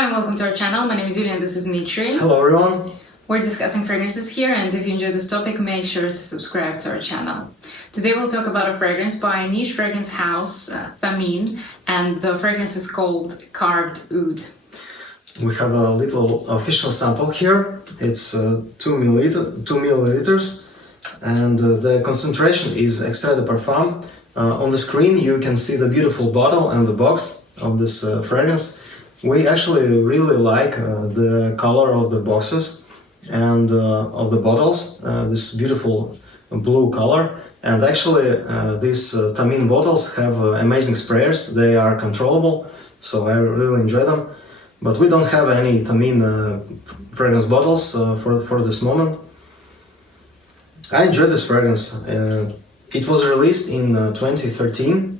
Hi and welcome to our channel. My name is Julia and this is Nitri. Hello everyone. We're discussing fragrances here, and if you enjoy this topic, make sure to subscribe to our channel. Today we'll talk about a fragrance by a niche fragrance house, Thameen, and the fragrance is called Carved Oud. We have a little official sample here. It's 2 milliliters, and the concentration is extrait de parfum. On the screen you can see the beautiful bottle and the box of this fragrance. We actually really like the color of the boxes and of the bottles, this beautiful blue color. And actually these Thameen bottles have amazing sprayers. They are controllable, so I really enjoy them. But we don't have any Thameen fragrance bottles for this moment. I enjoy this fragrance. It was released in 2013.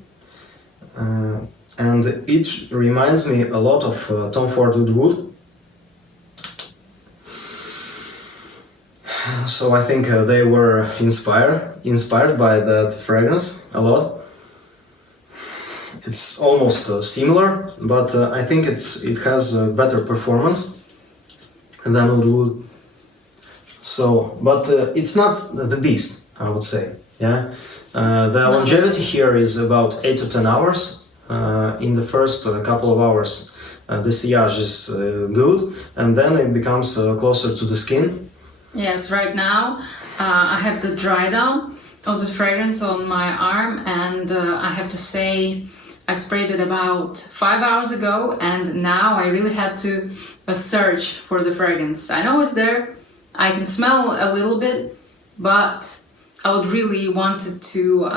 And it reminds me a lot of Tom Ford Oud Wood. So I think they were inspired by that fragrance a lot. It's almost similar, but I think it has a better performance than Oud Wood. So, but it's not the beast, I would say. Yeah, the longevity here is about 8 to 10 hours. In the first couple of hours the sillage is good, and then it becomes closer to the skin. Yes, right now I have the dry down of the fragrance on my arm, and I have to say I sprayed it about 5 hours ago, and now I really have to search for the fragrance. I know it's there, I can smell a little bit, but I would really want it to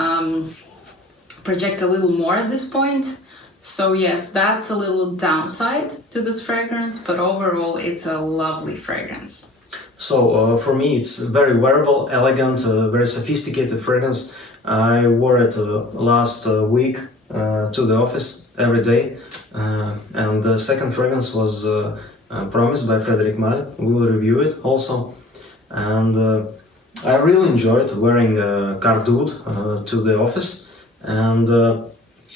project a little more at this point. So yes, that's a little downside to this fragrance, but overall it's a lovely fragrance. So for me it's very wearable, elegant, very sophisticated fragrance. I wore it last week to the office every day, and the second fragrance was promised by Frederic Malle. We'll review it also, and I really enjoyed wearing Carved Oud to the office. And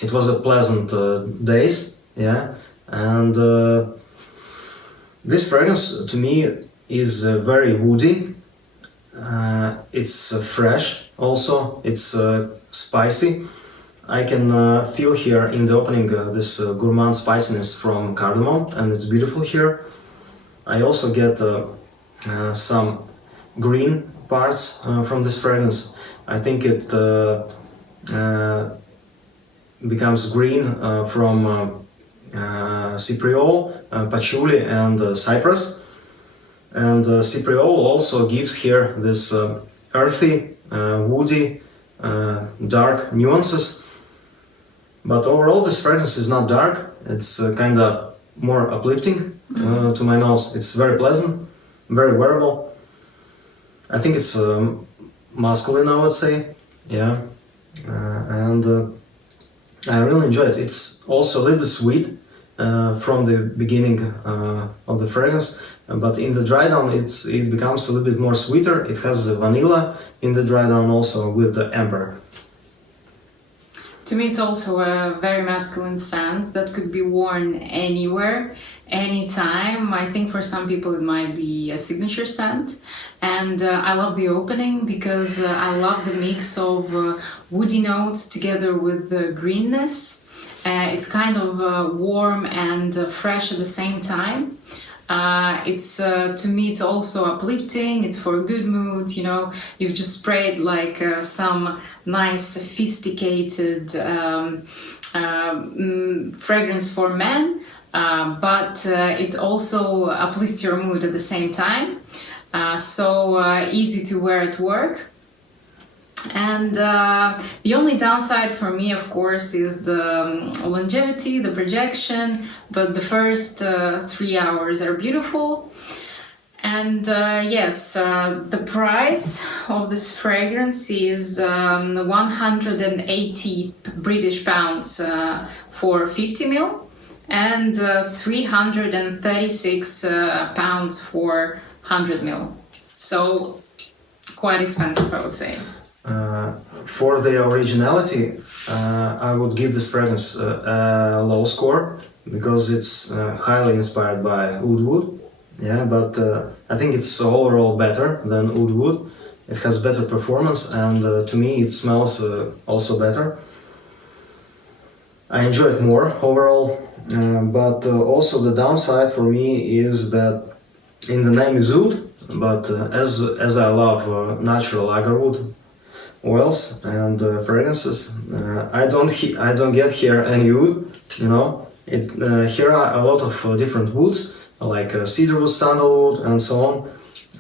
it was a pleasant days, yeah. And this fragrance to me is very woody. It's fresh, also. It's spicy. I can feel here in the opening this gourmand spiciness from cardamom, and it's beautiful here. I also get some green parts from this fragrance. I think it becomes green from cypriol, patchouli and cypress. And cypriol also gives here this earthy, woody, dark nuances. But overall this fragrance is not dark, it's kind of more uplifting to my nose. It's very pleasant, very wearable. I think it's masculine, I would say, yeah. And I really enjoy it. It's also a little bit sweet from the beginning of the fragrance, but in the dry down it becomes a little bit more sweeter. It has vanilla in the dry down also with the amber. To me it's also a very masculine scent that could be worn anywhere, anytime. I think for some people it might be a signature scent. And I love the opening because I love the mix of woody notes together with the greenness. It's kind of warm and fresh at the same time. It's to me it's also uplifting. It's for a good mood, you know. You've just sprayed like some nice sophisticated fragrance for men, but it also uplifts your mood at the same time. So easy to wear at work. And the only downside for me, of course, is the longevity, the projection, but the first 3 hours are beautiful. And yes, the price of this fragrance is 180 British pounds for 50 ml and 336 pounds for 100 ml. So quite expensive, I would say. For the originality, I would give this fragrance a low score because it's highly inspired by oud wood. Yeah, but I think it's overall better than oud wood. It has better performance, and to me it smells also better. I enjoy it more overall, but also the downside for me is that in the name is oud, but as I love natural agarwood oils and fragrances, I don't get here any oud. You know, here are a lot of different woods like cedarwood, sandalwood, and so on.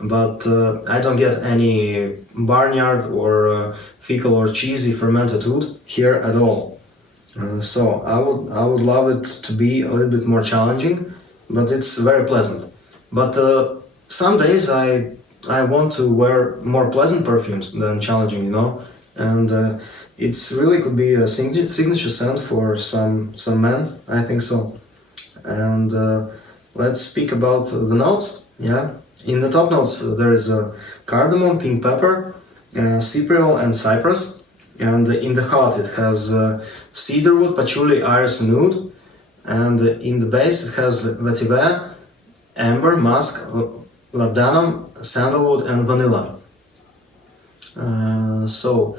But I don't get any barnyard or fecal or cheesy fermented wood here at all. So I would love it to be a little bit more challenging, but it's very pleasant. But some days I want to wear more pleasant perfumes than challenging, you know, and it's really could be a signature scent for some men. I think so. And let's speak about the notes. Yeah. In the top notes, there is cardamom, pink pepper, cypriol, and cypress. And in the heart, it has cedarwood, patchouli, iris, and oud. And in the base, it has vetiver, amber, musk, labdanum, sandalwood, and vanilla. So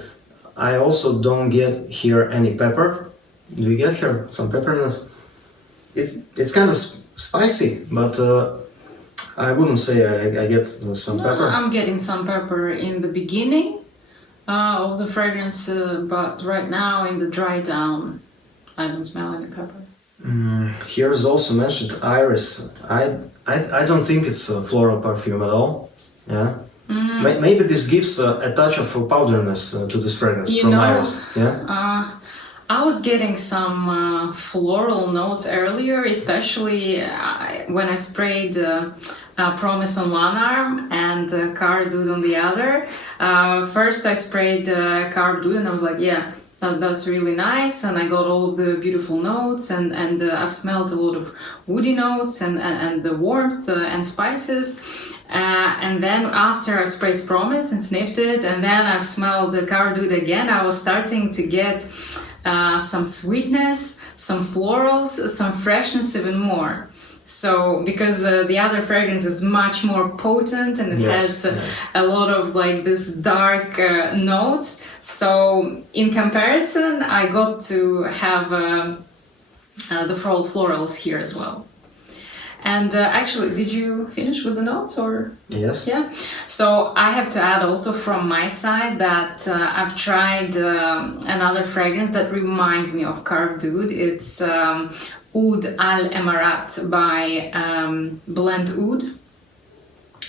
I also don't get here any pepper. Do you get here some pepperiness? It's kind of spicy, but I wouldn't say I get some pepper. I'm getting some pepper in the beginning of the fragrance, but right now in the dry down, I don't smell any pepper. Here is also mentioned iris. I don't think it's a floral perfume at all. Yeah. Maybe this gives a touch of powderiness to this fragrance from iris. Yeah. I was getting some floral notes earlier, especially when I sprayed Promise on one arm and Carved Oud on the other. First I sprayed Carved Oud and I was like, yeah, that's really nice, and I got all of the beautiful notes, and I've smelled a lot of woody notes and the warmth and spices. And then after I've sprayed Promise and sniffed it, and then I've smelled the Carved Oud again, I was starting to get some sweetness, some florals, some freshness even more. So because the other fragrance is much more potent and it has a lot of like this dark notes. So in comparison, I got to have the florals here as well. And actually, did you finish with the notes or? Yes. Yeah. So I have to add also from my side that I've tried another fragrance that reminds me of Carved Oud. It's Oud Al Emarat by Blend Oud.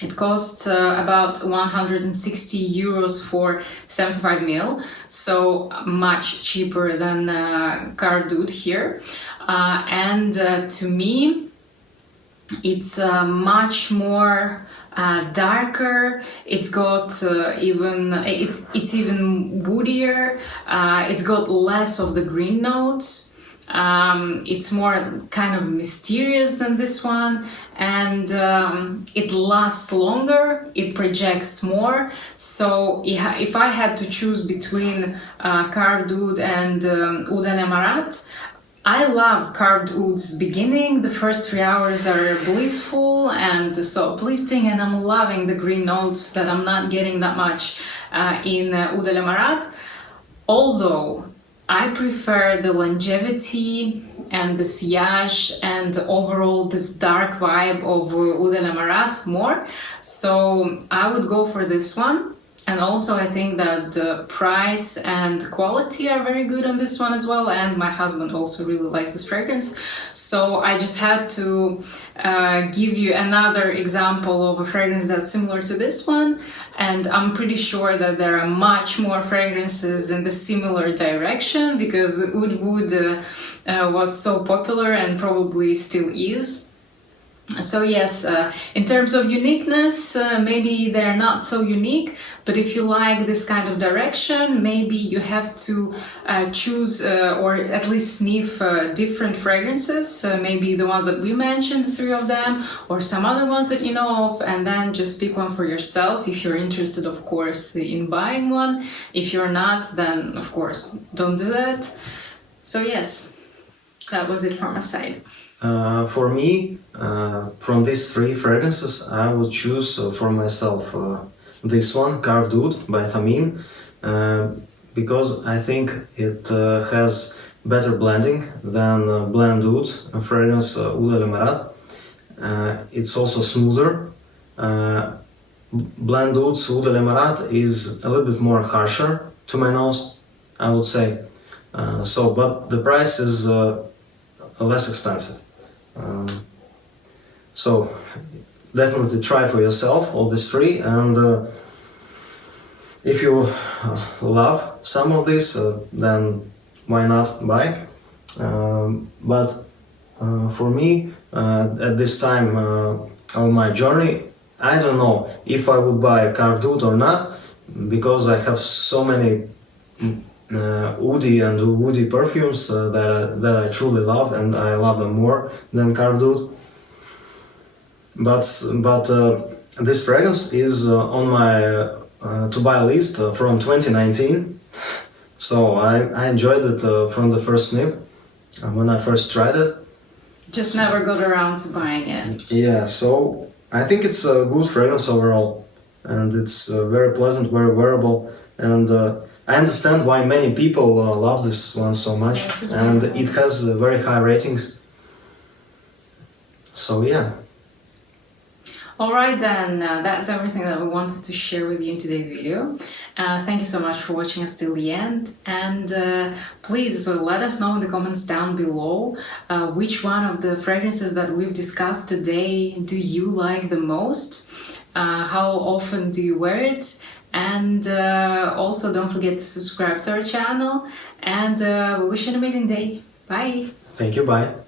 It costs about 160 euros for 75 ml, so much cheaper than Carved Oud here. And to me, it's much more darker. It's got it's even woodier. It's got less of the green notes. It's more kind of mysterious than this one, and it lasts longer. It projects more. So if I had to choose between Carved Oud and Oud Al Emarat, I love Carved Oud's beginning. The first 3 hours are blissful and so uplifting, and I'm loving the green notes that I'm not getting that much in Oud Al Emarat. Although I prefer the longevity and the sillage and overall this dark vibe of Oud Al Emarat more. So I would go for this one. And also I think that the price and quality are very good on this one as well, and my husband also really likes this fragrance. So I just had to give you another example of a fragrance that's similar to this one, and I'm pretty sure that there are much more fragrances in the similar direction because Oud Wood was so popular and probably still is. So yes, in terms of uniqueness, maybe they're not so unique, but if you like this kind of direction, maybe you have to choose or at least sniff different fragrances, maybe the ones that we mentioned, the three of them, or some other ones that you know of, and then just pick one for yourself if you're interested, of course, in buying one. If you're not, then of course, don't do that. So yes, that was it from my side. For me, from these three fragrances, I would choose for myself this one, Carved Wood by Thameen, because I think it has better blending than Blend Wood fragrance Oud El Emirat. It's also smoother. Blend Wood's Oud El Emirat is a little bit more harsher to my nose, I would say. But the price is less expensive. So definitely try for yourself all these three, and if you love some of this, then why not buy? But for me, at this time of my journey, I don't know if I would buy Carved Wood or not, because I have so many woody and woody perfumes that I truly love, and I love them more than Carved Wood. But this fragrance is on my to buy list from 2019, so I enjoyed it from the first sniff when I first tried it. Just never got around to buying it. Yeah, so I think it's a good fragrance overall, and it's very pleasant, very wearable, and I understand why many people love this one so much, Yes, and beautiful. it has very high ratings. So yeah. Alright then, that's everything that we wanted to share with you in today's video. Thank you so much for watching us till the end, and please let us know in the comments down below which one of the fragrances that we've discussed today do you like the most, how often do you wear it, and also don't forget to subscribe to our channel, and we wish you an amazing day. Bye! Thank you, bye.